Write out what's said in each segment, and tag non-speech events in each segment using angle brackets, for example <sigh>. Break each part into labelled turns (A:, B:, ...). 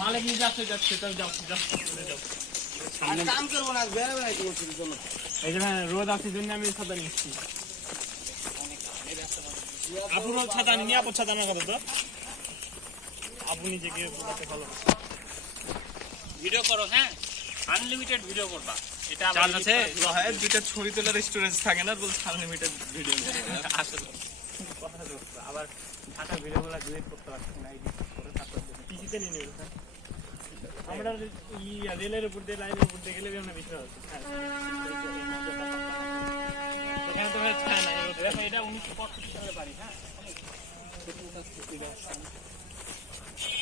A: মালিক নিজে যাচ্ছে তাহলে যাও যাও
B: কাম করব না বেড়াবে
A: রোদ আছে জন্য আমি ছাতা নিয়ে এসেছি আপুর ছাতা নিয়ে আপুর ছাতা আমার কথা তো। আপু নিজেকে পুরোটা ভালো
C: ভিডিও করো হ্যাঁ? আনলিমিটেড ভিডিও করবা। এটা
A: চার্জ আছে?
D: হয় দুইটা ছবি তোলার স্টোরেজ থাকে না বলছে আনলিমিটেড ভিডিও
C: আসলে
A: কথা বলতে আবার ভিডিওগুলো ডিলিট করতে পারছি না এডিট করে তারপর পিসিতে নিয়ে নেবে আমরা রেলের উপর দিয়ে লাইনের উপর দিয়ে গেলে আমরা হচ্ছে এখানে তো ভাই ছায় না
C: এটা উনিশশো পঁয়ষট্টি সালে বাড়ি হ্যাঁ।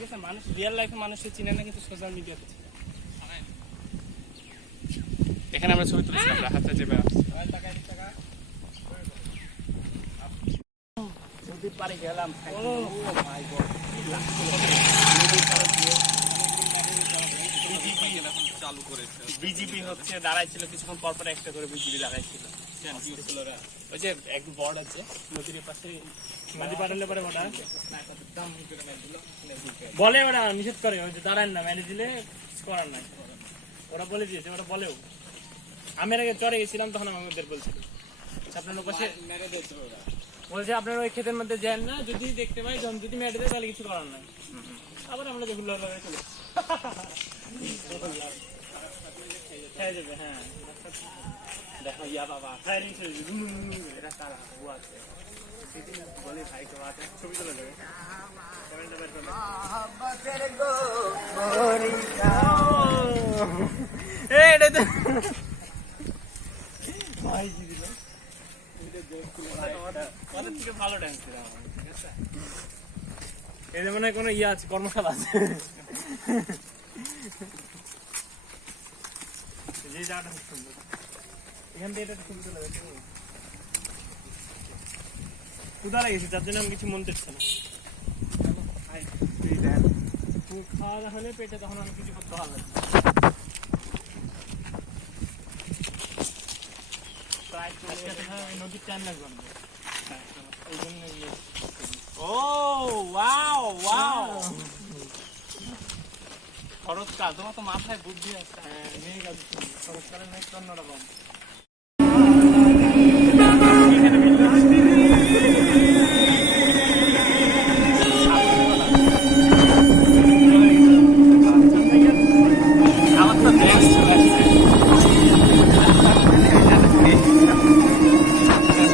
C: ঠিক আছে মানুষ রিয়েল লাইফে মানুষের চিনে না কিন্তু সোশ্যাল মিডিয়াতে এখানে আমরা ছবি তুলেছি আমরা হাতে চেপে নদীর পাড়ে গেলাম
D: চালু করেছে
C: বিজিবি হচ্ছে দাঁড়াইছিল কিছুক্ষণ পর পর একটা করে বিজিবি দাঁড়াইছিল ওই যে এক বর্ড আছে নদীর পাশে
A: নদী পাঠালে পরে ওটা বলে ওরা, নিষেধ করে, ওই যে দাঁড়ান না ম্যানেজ দিলে করার নাই। ওরা বলে দিয়েছে, ওরা বলেও। আমি আগে চরে গেছিলাম, তখন আমাদের বলছিল। আপনার পাশে বলছে, আপনারা ওই ক্ষেতের মধ্যে যান না, যদি দেখতে পাই যখন যদি মেরে দেয়, তাহলে কিছু করার নাই। আবার আমরা দেখুন চলে খেয়ে যাবে হ্যাঁ দেখো ইয়া বাবা ফায়ারিং চলে যাবে এটা তারা আছে বলে ভাই তো আছে ছবি তুলে দেবে ভালো ড্যান্স ঠিক আছে এই মনে হয় কোনো ইয়ে আছে কর্মশালা আছে যার জন্য আমি কিছু মন দেখছে খাওয়া দাওয়া পেটে তখন আমি কিছু করতে ভালো হ্যাঁ, ওই নদীর টাইম লাগবে ইয়ে
C: ও খরচকাল তোমার তো মাথায় বুদ্ধি আছে।
A: মেয়ে কাজ খরচকালের মেয়ে অন্যরকম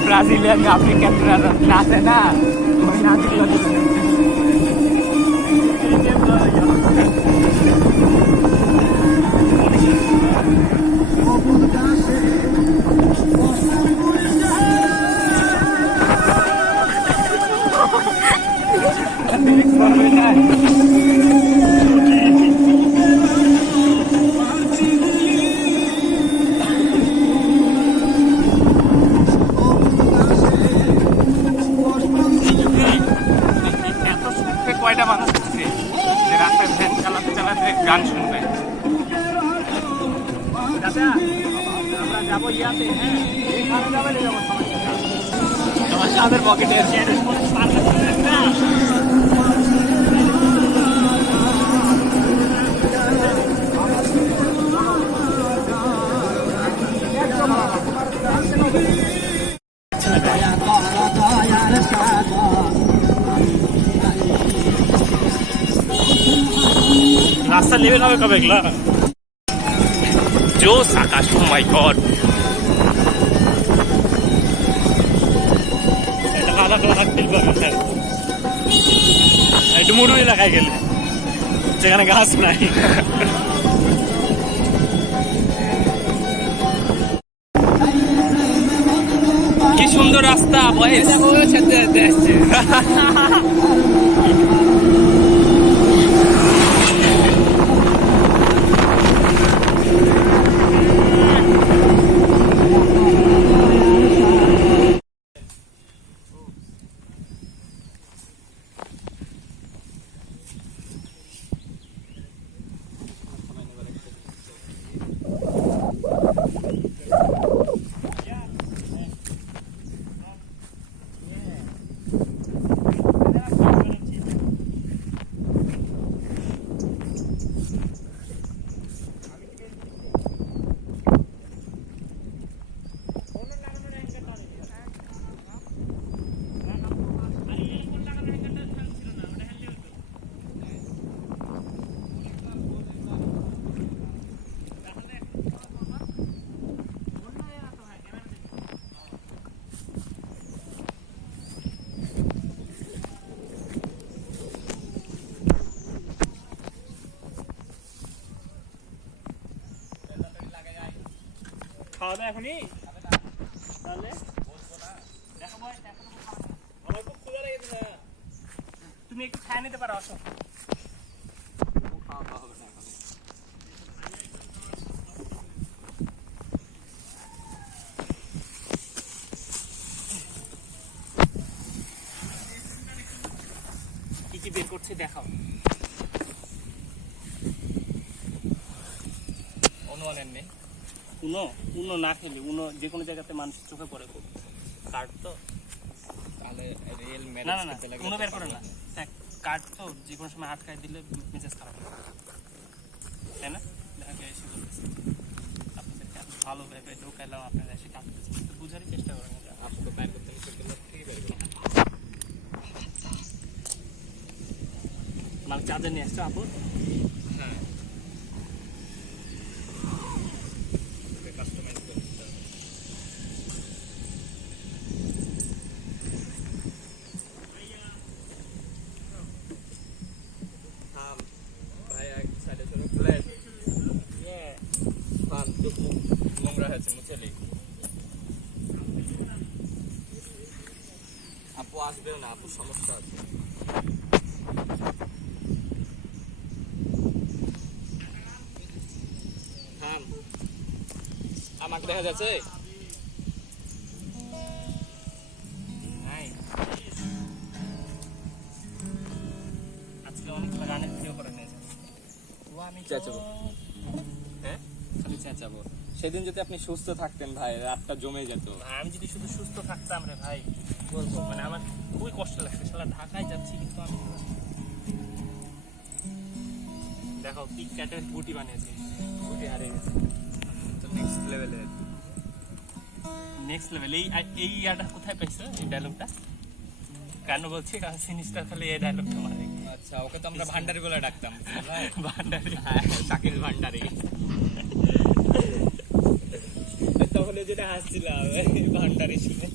C: ব্রাজিলিয়ান, আফ্রিকান নাচে না।
A: আমরা যাব ইয়াতে হ্যাঁ?
C: সাদের পকেটে
A: রাস্তা লেভেল হবে কবে এগুলা?
C: মাই গড
A: স্যার একটু মুড়ু এলাকায় গেলে যেখানে গাছ নাই
C: কি সুন্দর রাস্তা বয়েস <laughs>
A: এখনই? তাহলে?
C: তুমি একটু খায় নিতে পারো, আসো। কি কি বের করছে, দেখাও।
D: অনুমানের নেই।
C: উনো উনো না খেলে উনো যে কোনো জায়গাতে মানুষ চোখে পড়ে খুব। কার্ড তো
D: তাহলে রিয়েল
C: না না না উনো বের করে না। দেখ কার্ড তো যে কোনো সময় আটকায় দিলে মেজাজ খারাপ। তাই না? দেখা যায় এসে বলতেছে আপনাদেরকে ভালো ভেবে ঢোকাইলাম আপনারা এসে একটু বুঝারই চেষ্টা করেন
D: আপনাকে বাইর করতে
C: মানে চার্জার নিয়ে আসছো আপু
D: হ্যাঁ কাস্টমাইজ করতে হবে থাম ভাই এক সাইডে শুনে ফ্ল্যাট মুখ নোংরা হয়েছে মুছেলি আপু আসবেও না আপুর সমস্যা আছে থাম আমাকে দেখা যাচ্ছে
C: নাই আজকে অনেকগুলো গানের ভিডিও করে নিয়েছে আমি
D: চেঁচাবো। সেদিন যদি আপনি সুস্থ থাকতেন ভাই রাতটা জমে যেত।
C: আমি যদি শুধু সুস্থ থাকতাম রে ভাই বলব? মানে আমার খুবই কষ্ট লাগছে। সালা ঢাকায় যাচ্ছি কিন্তু আমি। দেখো পিক ক্যাটের বুটি বানিয়েছে। বুটি হারিয়ে গেছে।
D: তো নেক্সট লেভেলে
C: নেক্সট লেভেল এই এই ইয়াটা কোথায় পাইছো? এই ডায়লগটা কেন বলছি? কারণ সিনিস্টার খালি এই ডায়লগটা মারে।
D: আচ্ছা ওকে তো আমরা <laughs> ভান্ডারি বলে ডাকতাম। ভাই
C: ভান্ডারি
D: শাকিল ভান্ডারি। যেটা হাসছিলাম ভান্ডারি শুনে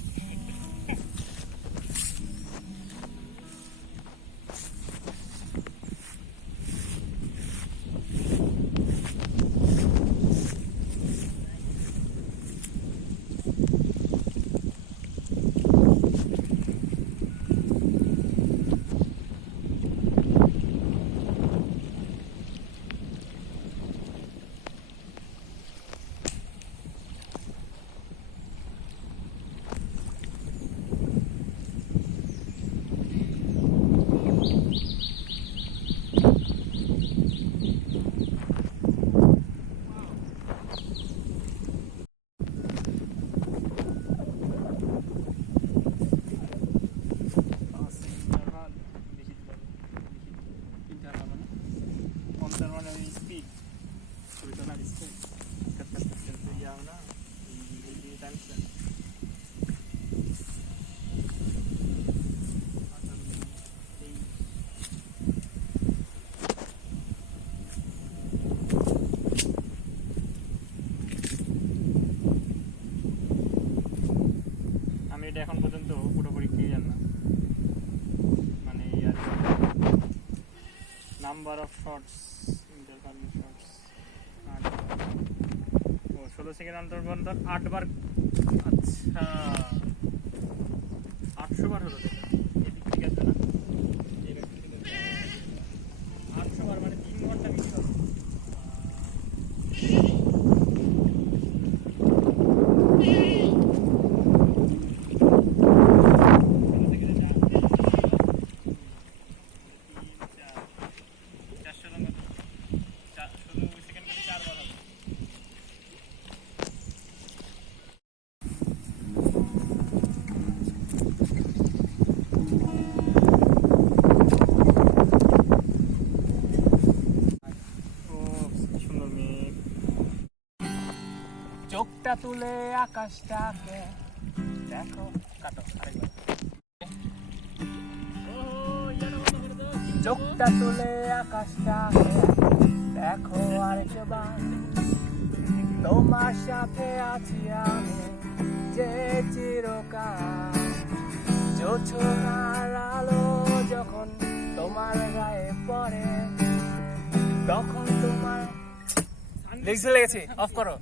D: এখন পর্যন্ত পুরোপুরি ক্লিয়ার না।
A: মানে year number of shorts interval shorts ও, ষোলো সেকেন্ড অন্তর পর্যন্ত আটবার। আচ্ছা। আটশো বার হলো
E: চোখটা তুলে আকাশটাকে। দেখো, কাটো চোখটা তুলে আকাশটাকে দেখো আরেকবার। তোমার সাথে আছি আমি যে চিরকাল। জোছনার আলো যখন তোমার গায়ে পড়ে, তখন তোমার লেগেছে লেগেছে অফ করো।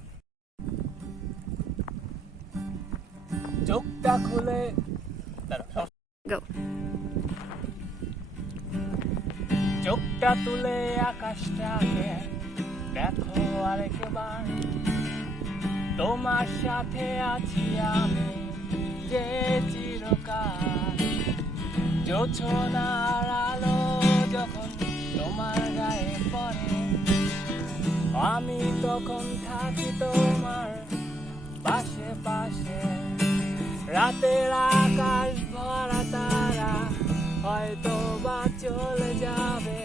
E: চোখটা খুলে।
F: Go.
E: চোখটা তুলে আকাশটাকে দেখো আরেকবার। তোমার সাথে আছি আমি যে চিরকাল। জোছনার আলো যখন তোমার গায়ে পড়ে আমি তখন থাকি তোমার পাশে পাশে। রাতের আকাশ ভরা তারা হয়তো বা চলে যাবে।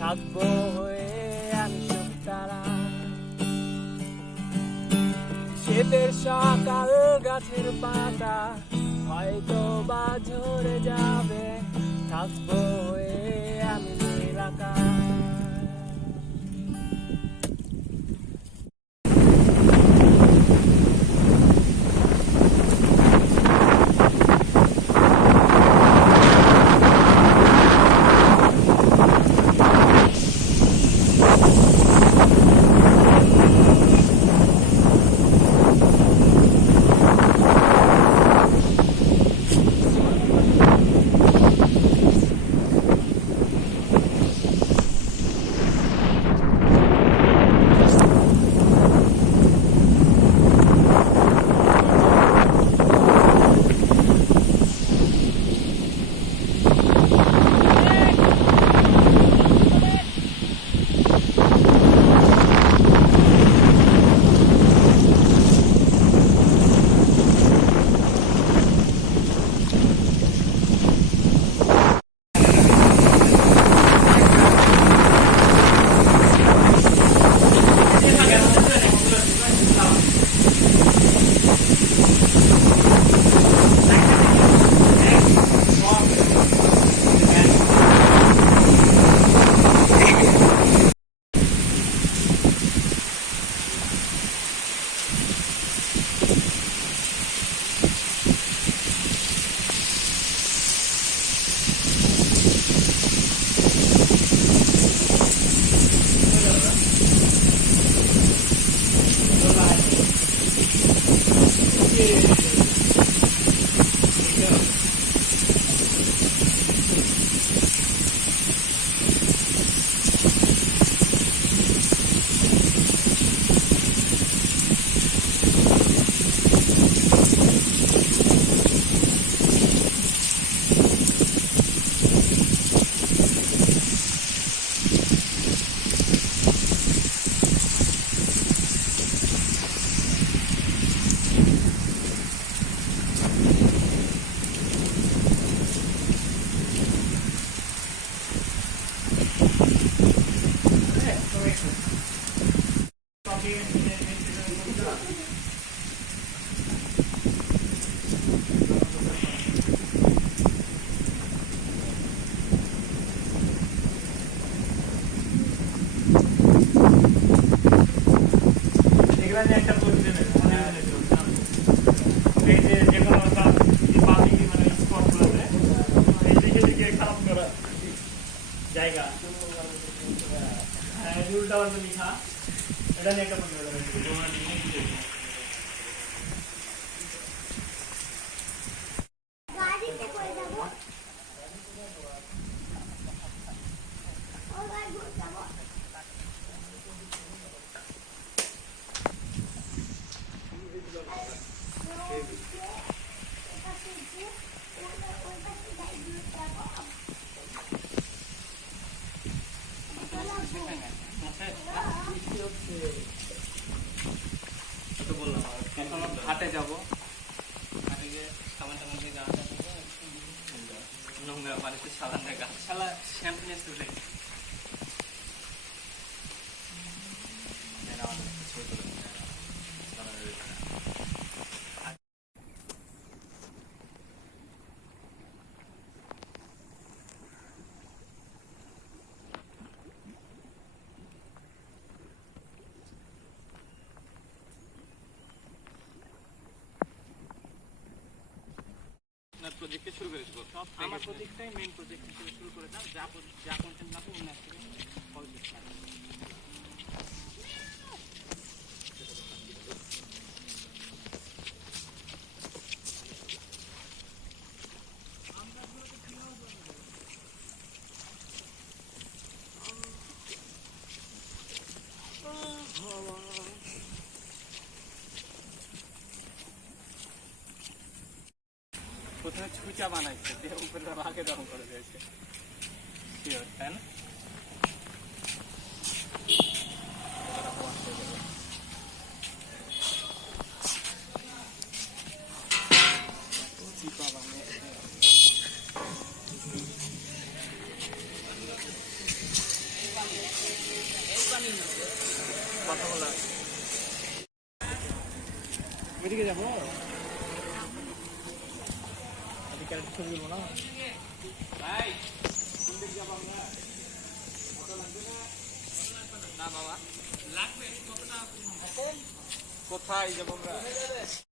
E: থাকব হয়ে আমি সুখ তারা। শীতের সকাল গাছের পাতা হয়তো বা ঝরে যাবে। থাকব হয়ে আমি নীলাকাশ
A: এগুলা living. আপনার প্রজেক্টে শুরু করে
C: দেবো
D: সব
C: আমার প্রজেক্টটাই মেন প্রজেক্ট হিসেবে শুরু করে দাও যা যা কন্টেন্ট লাগবে অন্য থেকে
D: বানাইছে দিয়ে উপরে আগে দম করে দিয়েছে।
C: তাই না?